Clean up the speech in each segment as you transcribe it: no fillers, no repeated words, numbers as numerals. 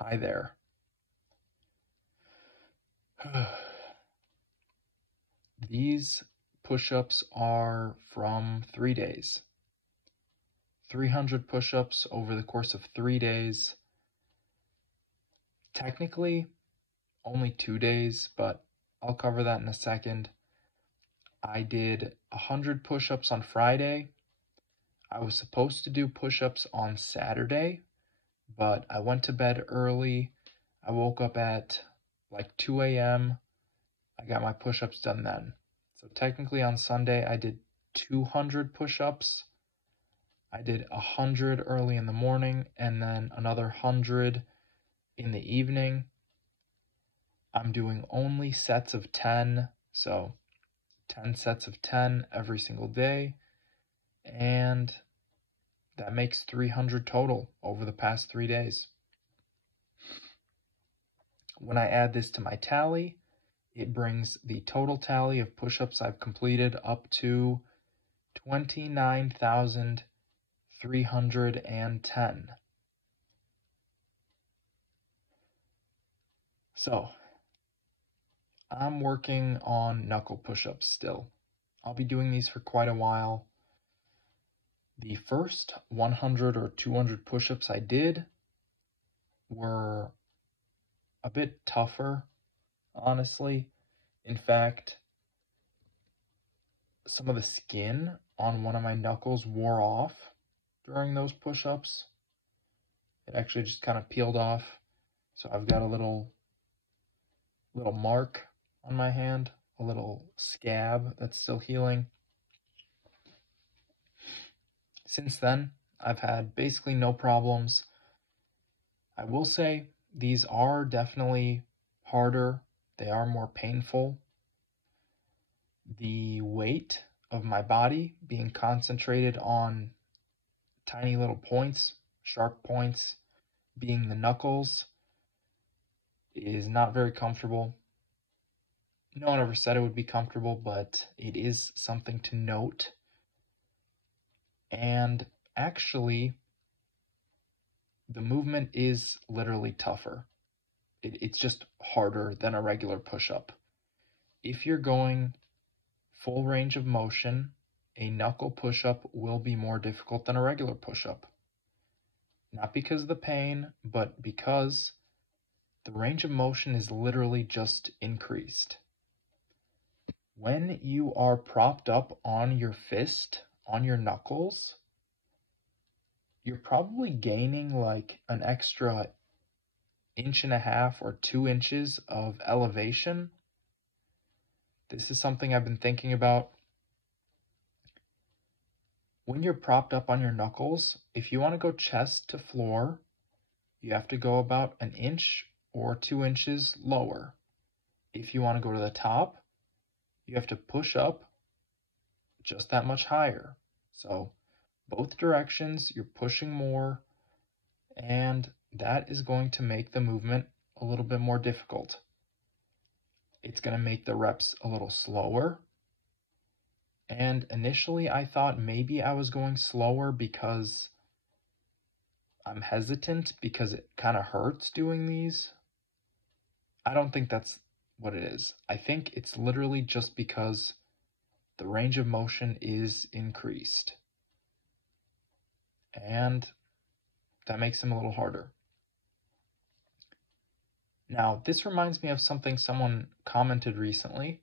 Hi there. These push-ups are from 3 days. 300 push-ups over the course of 3 days. Technically, only 2 days, but I'll cover that in a second. I did 100 push-ups on Friday. I was supposed to do push-ups on Saturday, but I went to bed early. I woke up at like 2 a.m. I got my push-ups done then. So technically on Sunday I did 200 push-ups. I did 100 early in the morning and then another 100 in the evening. I'm doing only sets of 10, so 10 sets of 10 every single day, and that makes 300 total over the past 3 days. When I add this to my tally, it brings the total tally of push-ups I've completed up to 29,310. So, I'm working on knuckle push-ups still. I'll be doing these for quite a while. The first 100 or 200 push-ups I did were a bit tougher, honestly. In fact, some of the skin on one of my knuckles wore off during those push-ups. It actually just kind of peeled off. So I've got a little mark on my hand, a little scab that's still healing. Since then, I've had basically no problems. I will say these are definitely harder. They are more painful. The weight of my body being concentrated on tiny little points, sharp points, being the knuckles, is not very comfortable. No one ever said it would be comfortable, but it is something to note. And actually, the movement is literally tougher. It's just harder than a regular push-up. If you're going full range of motion, a knuckle push-up will be more difficult than a regular push-up. Not because of the pain, but because the range of motion is literally just increased. When you are propped up on your fist, on your knuckles, you're probably gaining like an extra 1.5 or 2 inches of elevation. This is something I've been thinking about. When you're propped up on your knuckles, if you want to go chest to floor, you have to go about 1 inch or 2 inches lower. If you want to go to the top, you have to push up just that much higher. So both directions, you're pushing more, and that is going to make the movement a little bit more difficult. It's going to make the reps a little slower. And initially I thought maybe I was going slower because I'm hesitant because it kind of hurts doing these. I don't think that's what it is. I think it's literally just because the range of motion is increased. And that makes them a little harder. Now, this reminds me of something someone commented recently.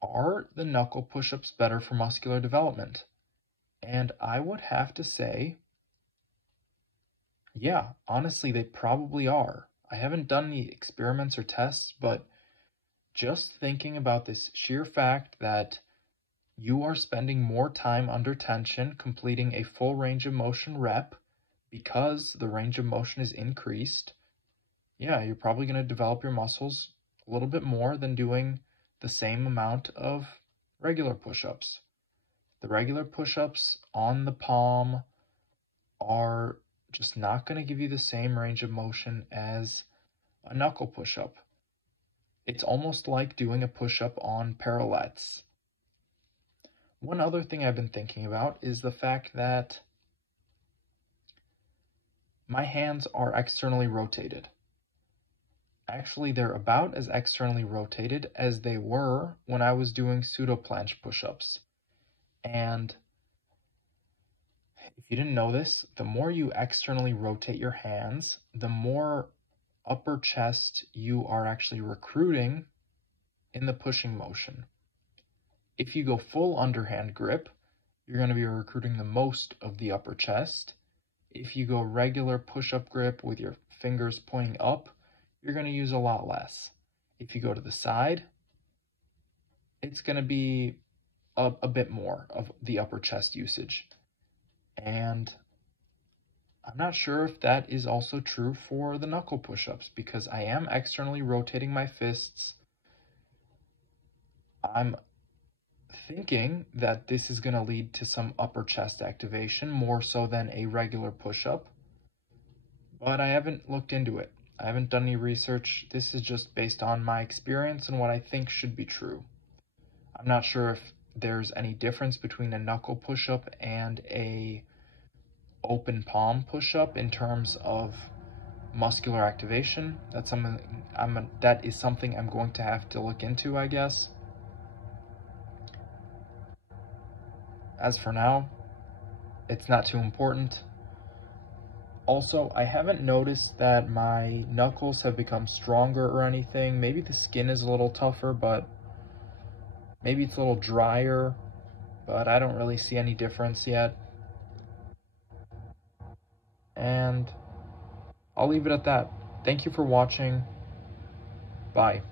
Are the knuckle push-ups better for muscular development? And I would have to say, yeah, honestly, they probably are. I haven't done any experiments or tests, but just thinking about this sheer fact that you are spending more time under tension completing a full range of motion rep because the range of motion is increased, yeah, you're probably going to develop your muscles a little bit more than doing the same amount of regular push-ups. The regular push-ups on the palm are just not going to give you the same range of motion as a knuckle push-up. It's almost like doing a push-up on parallettes. One other thing I've been thinking about is the fact that my hands are externally rotated. Actually, they're about as externally rotated as they were when I was doing pseudo-planche push-ups. And if you didn't know this, the more you externally rotate your hands, the more upper chest you are actually recruiting in the pushing motion. If you go full underhand grip, you're going to be recruiting the most of the upper chest. If you go regular push-up grip with your fingers pointing up, you're going to use a lot less. If you go to the side, it's going to be a bit more of the upper chest usage. And I'm not sure if that is also true for the knuckle push-ups, because I am externally rotating my fists. I'm thinking that this is going to lead to some upper chest activation, more so than a regular push-up, but I haven't looked into it. I haven't done any research. This is just based on my experience and what I think should be true. I'm not sure if there's any difference between a knuckle push-up and a open palm push-up in terms of muscular activation. That is something I'm going to have to look into, I guess. As for now, it's not too important. Also, I haven't noticed that my knuckles have become stronger or anything. Maybe the skin is a little tougher, but maybe it's a little drier, but I don't really see any difference yet. And I'll leave it at that. Thank you for watching. Bye.